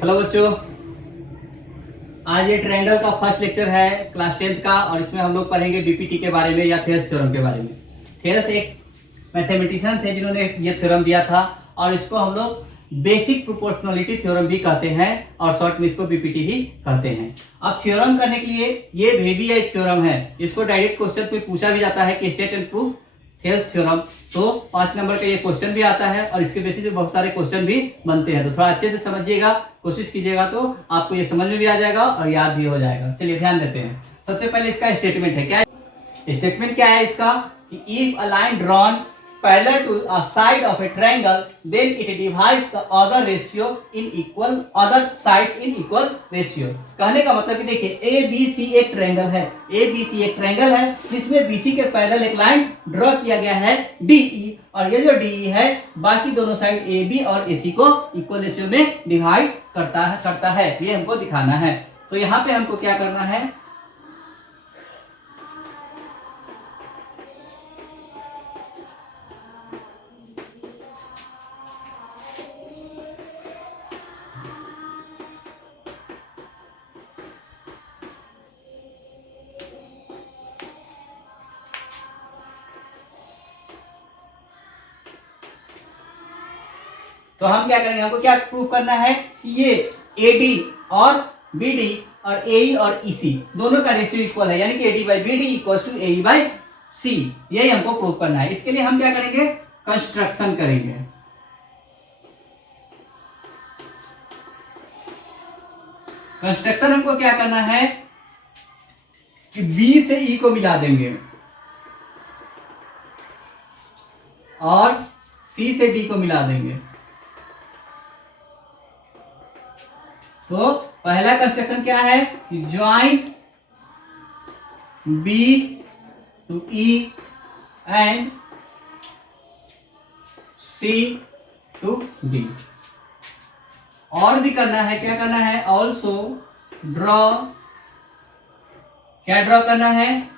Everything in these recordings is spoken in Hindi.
हेलो बच्चों, आज ये ट्रायंगल का फर्स्ट लेक्चर है क्लास 10th का और इसमें हम लोग पढ़ेंगे बीपीटी के बारे में या थेरस थ्योरम के बारे में। थेरस एक मैथमेटिशियन थे जिन्होंने ये थ्योरम दिया था और इसको हम लोग बेसिक प्रोपोर्शनलिटी थ्योरम भी कहते हैं और शॉर्ट में इसको बीपीटी भी कहते हैं। अब थ्योरम करने के लिए ये भी एक थ्योरम है, इसको डायरेक्ट क्वेश्चन में पूछा भी जाता है कि state and prove Therese theorem. तो 5 नंबर का ये क्वेश्चन भी आता है और इसके बेसिस पे बहुत सारे क्वेश्चन भी बनते हैं, तो थोड़ा अच्छे से समझिएगा, कोशिश कीजिएगा तो आपको ये समझ में भी आ जाएगा और याद भी हो जाएगा। चलिए ध्यान देते हैं। सबसे पहले इसका स्टेटमेंट है, क्या स्टेटमेंट क्या है इसका कि if a line drawn parallel to a side of a triangle then it divides the other ratio in equal other sides in equal ratio। कहने का मतलब कि देखिए ABC एक ट्रायंगल है, ABC एक ट्रायंगल है जिसमें BC के पैरेलल एक लाइन ड्रॉ किया गया है DE, और ये जो DE है बाकी दोनों साइड AB और AC को इक्वल रेशियो में डिवाइड करता है, ये हमको दिखाना है। तो यहाँ पे हमको क्या करना है, तो हम क्या करेंगे, हमको क्या प्रूव करना है कि ये AD और BD और AE और EC दोनों का रेशियो इक्वल है, यानी कि AD by BD equals to AE by C, यही हमको प्रूव करना है। इसके लिए हम क्या करेंगे, कंस्ट्रक्शन करेंगे। कंस्ट्रक्शन हमको क्या करना है कि B से E को मिला देंगे और C से D को मिला देंगे। तो पहला कंस्ट्रक्शन क्या है कि join B to E and C to D। और भी करना है, क्या करना है, ऑल्सो ड्रॉ, क्या ड्रॉ करना है,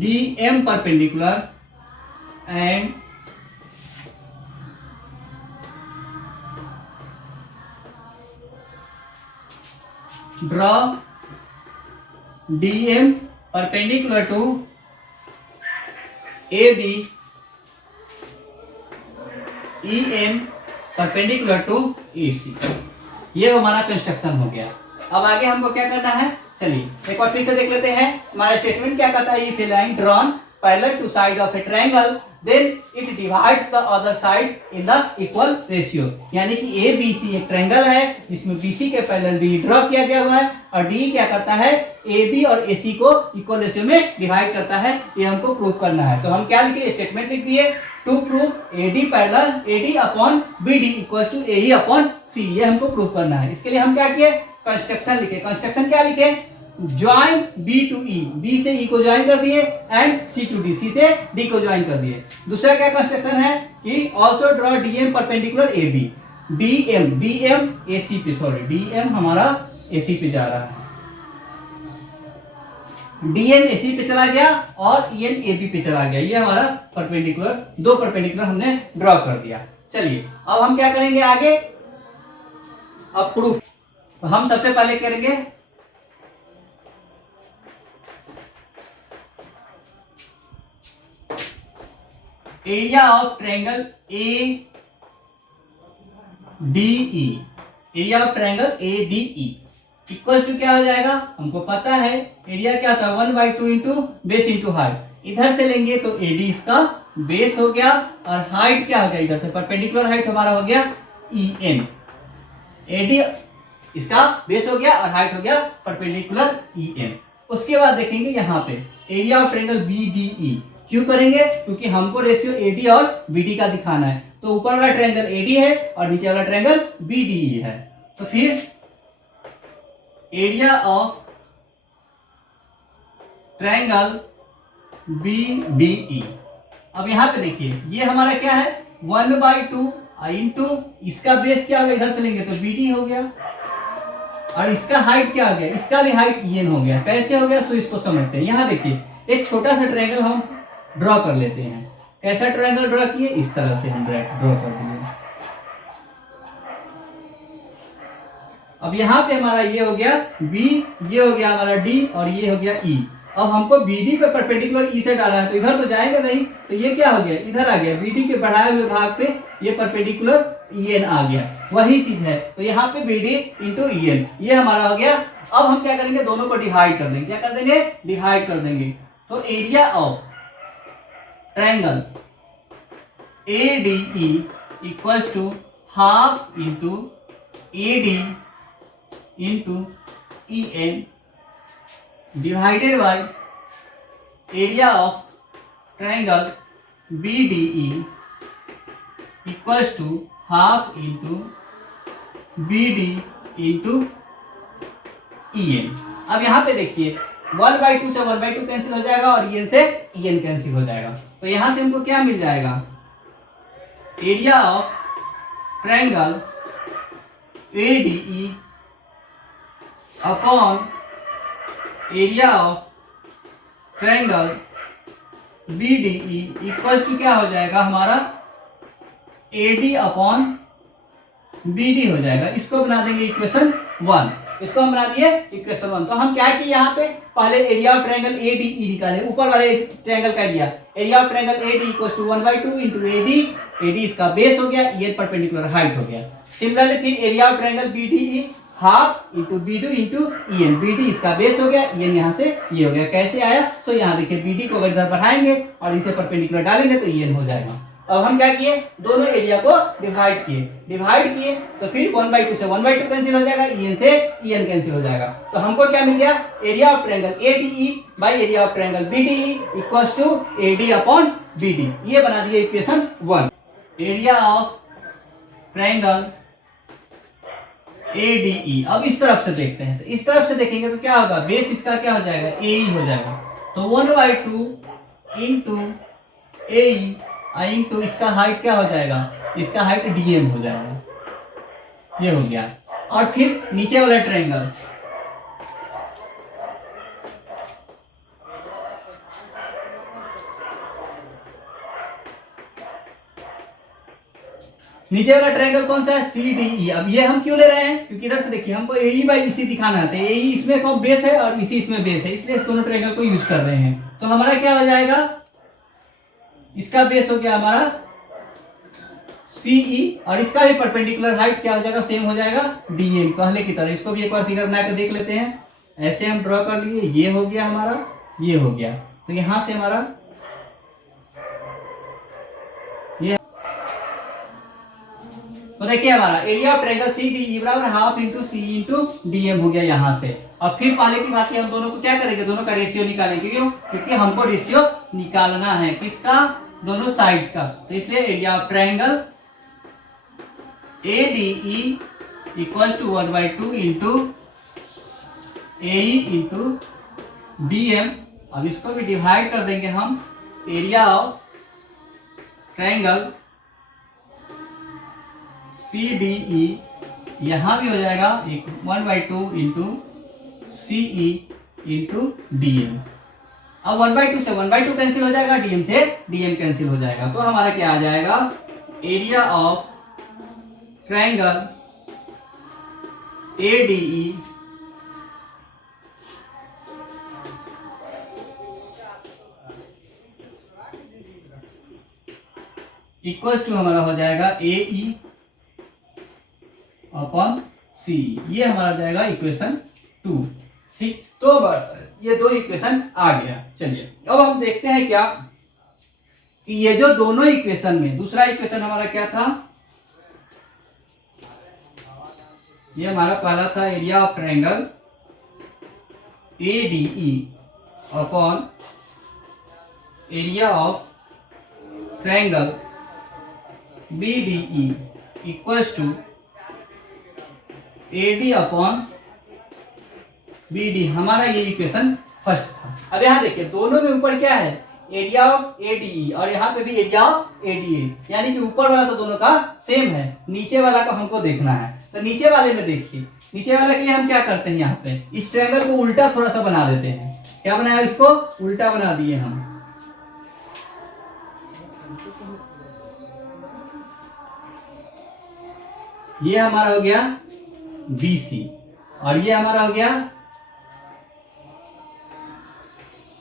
DM perpendicular and draw DM perpendicular to AB, EM perpendicular to EC। ये हमारा कंस्ट्रक्शन हो गया। अब आगे हमको क्या करना है, चलिए एक बार फिर से देख लेते हैं। हमारा स्टेटमेंट क्या कहता है, if a line drawn parallel to side of a triangle then it divides the other side in the equal ratio, यानी कि ABC एक ट्रायंगल है जिसमें BC के पैरेलल D ड्रॉ किया गया हुआ है और D क्या करता है AB और AC को इक्वल रेशियो में डिवाइड करता है, ये हमको प्रूव करना है। तो हम क्या लिखे, स्टेटमेंट लिख दिए, to prove AD parallel AD upon BD equals to AE upon C, ये हमको प्रूव करना है। इसके लिए हम क्या किए, कंस्ट्रक्शन लिखे। कंस्ट्रक्शन क्या लिखे, join B to E, B से E को ज्वाइन कर दिए and C to D, C से D को ज्वाइन कर दिए। दूसरा क्या कंस्ट्रक्शन है कि also draw DM perpendicular AB, DM AC पे, सॉरी DM हमारा AC पे जा रहा है, DM AC पे चला गया और EM AB पे चला गया, ये हमारा परपेंडिकुलर, दो परपेंडिकुलर हमने ड्रॉ कर दिया। चलिए अब हम क्या करेंगे आगे, अब प्रूफ। तो हम सबसे पहले करेंगे area of triangle ADE, area of triangle ADE equals to क्या हो जाएगा, हमको पता है एरिया क्या होता है 1/2 इंटू बेस इंटू हाइट। इधर से लेंगे तो AD इसका बेस हो गया और हाइट क्या हो गया, इधर से परपेंडिकुलर हाइट हमारा हो गया EN, AD इसका बेस हो गया और हाइट हो गया परपेंडिकुलर EN। उसके बाद देखेंगे यहाँ पे एरिया ऑफ ट्रायंगल BDE, क्यों करेंगे, क्योंकि हमको रेशियो AD और BD का दिखाना है। तो ऊपर वाला ट्रायंगल AD है और नीचे वाला ट्रायंगल BDE है। तो फिर एरिया ऑफ ट्रायंगल BDE, अब यहां पे देखिए ये हमारा क्या है 1/2 इंटू इसका बेस क्या होगा, इधर से लेंगे तो BD हो गया और इसका हाइट क्या हो गया, इसका भी हाइट EN हो गया। कैसे हो गया, सो इसको समझते हैं। यहाँ देखिए एक छोटा सा ट्रायंगल हम ड्रॉ कर लेते हैं। कैसा ट्रायंगल ड्रॉ किए, इस तरह से हम ड्रॉ कर दिए। अब यहाँ पे हमारा ये हो गया B, ये हो गया हमारा D और ये हो गया E। अब हमको BD पे परपेंडिकुलर E से डाला है, तो इधर तो जाएगा नहीं, तो ये क्या हो गया, इधर आ गया। BD के बढ़ाए हुए भाग पे ये परपेंडिकुलर EN आ गया, वही चीज है। तो यहाँ पे BD इंटू EN ये हमारा हो गया। अब हम क्या करेंगे, दोनों को डिवाइड कर देंगे। क्या कर देंगे, डिवाइड कर देंगे। तो area of triangle ADE equals to half into AD into EN divided by area of triangle BDE equals to half into BD into EN। अब यहाँ पे देखिए 1/2 से 1/2 कैंसिल हो जाएगा और EN से EN कैंसिल हो जाएगा। तो यहाँ से हमको क्या मिल जाएगा, area of triangle ADE upon area of triangle BDE equals to क्या हो जाएगा हमारा, AD अपॉन BD हो जाएगा। इसको बना देंगे इक्वेशन 1, इसको हम बना दिए इक्वेशन 1। तो हम क्या किए, यहाँ पे पहले एरिया ऑफ ट्रायंगल ADE निकाले, ऊपर वाले ट्रायंगल का area. Area of triangle AD equals to 1/2 into AD इसका बेस हो गया, ये परपेंडिकुलर हाइट हो गया। सिमिलरली फिर area of triangle BDE half into BD into EN, BD इसका बेस हो गया, EN यहाँ से ये हो गया। कैसे आया, सो यहाँ देखिए BD को अगर इधर बढ़ाएंगे और इसे परपेंडिकुलर डालेंगे तो EN हो जाएगा। अब हम क्या किए, दोनों एरिया को डिवाइड किए तो फिर 1/2 से 1/2 कैंसिल हो जाएगा, EN से EN कैंसिल हो जाएगा। तो हमको क्या मिल गया, area of triangle ADE by area of triangle BDE equals to AD upon BD। ये बना दिया equation 1। Area of triangle ADE अब इस तरफ से देखते हैं, तो इस तरफ से देखेंगे तो क्या होगा, बेस इसका क्या हो जाएगा, AE हो जाएगा। तो 1/2 इंटू AE इंटू इसका हाइट क्या हो जाएगा, इसका हाइट DM हो जाएगा, ये हो गया। और फिर नीचे वाला ट्रायंगल नीचे वाला ट्रायंगल कौन सा है, CDE। अब ये हम क्यों ले रहे हैं, क्योंकि इधर से देखिए हमको AE बाई EC दिखाना है। तो AE इसमें कौन बेस है और EC इसमें बेस है, इसलिए इस दोनों ट्रायंगल को यूज कर रहे हैं। तो हमारा क्या हो जाएगा, इसका बेस हो गया हमारा CE और इसका भी परपेंडिकुलर हाइट क्या हो जाएगा, सेम हो जाएगा DM, पहले की तरह। इसको भी एक बार फिगर बना कर देख लेते हैं। ऐसे हम ड्रॉ कर लिए, ये हो गया हमारा, ये हो गया। तो यहां से हमारा ये, तो देखिए हमारा एरिया ऑफ ट्रायंगल CDE बराबर half into CE into DM हो गया यहाँ से। अब फिर पहले की बात की, हम दोनों को क्या करेंगे, दोनों का रेशियो निकालेंगे। क्यों, क्योंकि हमको रेशियो निकालना है किसका, दोनों साइड्स का। तो इसलिए area of triangle ADE equal to 1/2 into AE into DM। अब इसको भी डिवाइड कर देंगे हम, एरिया ऑफ ट्रायंगल CDE यहां भी हो जाएगा 1/2 इंटू CE इंटू DM। अब 1/2 से 1/2 कैंसिल हो जाएगा, DM से DM कैंसिल हो जाएगा। तो हमारा क्या आ जाएगा, area of triangle ADE equals to हमारा हो जाएगा AE अपॉन CE। ये हमारा जाएगा इक्वेशन 2। ठीक, तो ये दो इक्वेशन आ गया। चलिए अब हम देखते हैं क्या कि ये जो दोनों इक्वेशन में, दूसरा इक्वेशन हमारा क्या था, ये हमारा पहला था area of triangle ADE upon area of triangle BDE equals to AD upon BD। हमारा ये इक्वेशन फर्स्ट था। अब यहाँ देखिए दोनों में ऊपर क्या है, एरिया ऑफ ADE और यहाँ पे भी एरिया ऑफ ADA, यानी कि ऊपर वाला तो दोनों का सेम है, नीचे वाला को हमको देखना है। तो नीचे वाले में देखिए, नीचे वाले के लिए हम क्या करते हैं, यहाँ पे इस ट्रायंगल को उल्टा थोड़ा सा बना देते हैं। क्या बनाया, इसको उल्टा बना दिए हम। ये हमारा हो गया BC और ये हमारा हो गया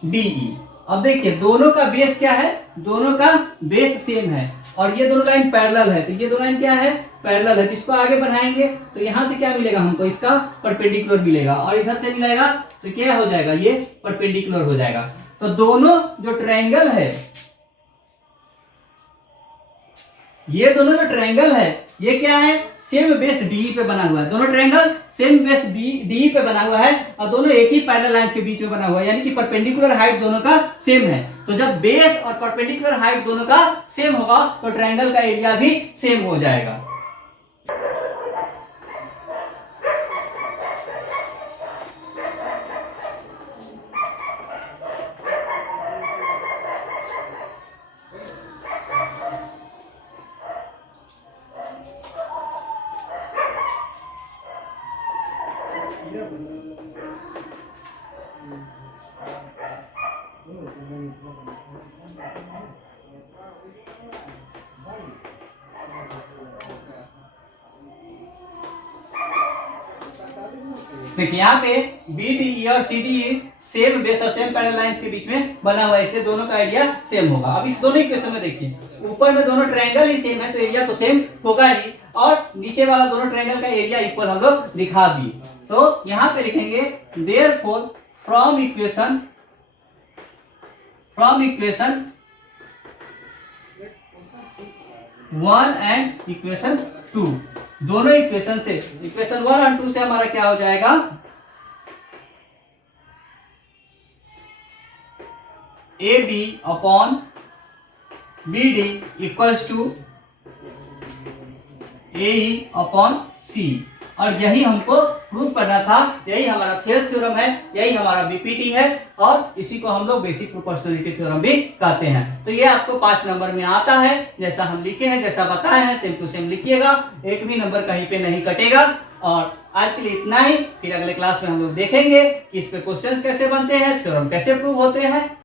DE। अब देखिए दोनों का बेस क्या है, दोनों का बेस सेम है और ये दोनों लाइन पैरेलल है, तो ये दोनों लाइन क्या है, पैरेलल है। किसको आगे बढ़ाएंगे तो यहां से क्या मिलेगा हमको, इसका परपेंडिकुलर मिलेगा और इधर से मिलेगा तो क्या हो जाएगा, ये परपेंडिकुलर हो जाएगा। तो दोनों जो ट्रायंगल है, ये दोनों जो ट्रायंगल है ये क्या है, सेम बेस DE पे बना हुआ है। दोनों ट्रायंगल सेम बेस DE पे बना हुआ है और दोनों एक ही पैरेलल लाइंस के बीच में बना हुआ है, यानी कि परपेंडिकुलर हाइट दोनों का सेम है। तो जब बेस और परपेंडिकुलर हाइट दोनों का सेम होगा तो ट्रायंगल का एरिया भी सेम हो जाएगा। देखिए यहाँ पे BDE और CDE सेम बेस और सेम पैरेलल लाइंस के बीच में बना हुआ है, इसलिए दोनों का एरिया सेम होगा। अब इस दोनों इक्वेशन में देखिए, ऊपर में दोनों ट्रायंगल ही सेम है तो एरिया तो सेम होगा ही, और नीचे वाला दोनों ट्रायंगल का एरिया इक्वल हम लोग लिखा भी। तो यहाँ पे लिखेंगे therefore from equation 1 and equation 2, दोनों इक्वेशन से, इक्वेशन 1 और 2 से हमारा क्या हो जाएगा, AB upon BD equals to AE upon C। और यही हमको प्रूव करना था, यही हमारा थेल्स थ्योरम है, यही हमारा BPT है और इसी को हम लोग बेसिक प्रोपोर्शनलिटी थ्योरम भी कहते हैं। तो ये आपको 5 नंबर में आता है, जैसा हम लिखे हैं, जैसा बताए हैं सेम टू सेम लिखिएगा, एक भी नंबर कहीं पे नहीं कटेगा। और आज के लिए इतना ही, फिर अगले क्लास में हम लोग देखेंगे कि इस पे क्वेश्चंस कैसे बनते हैं, थ्योरम कैसे प्रूव होते हैं।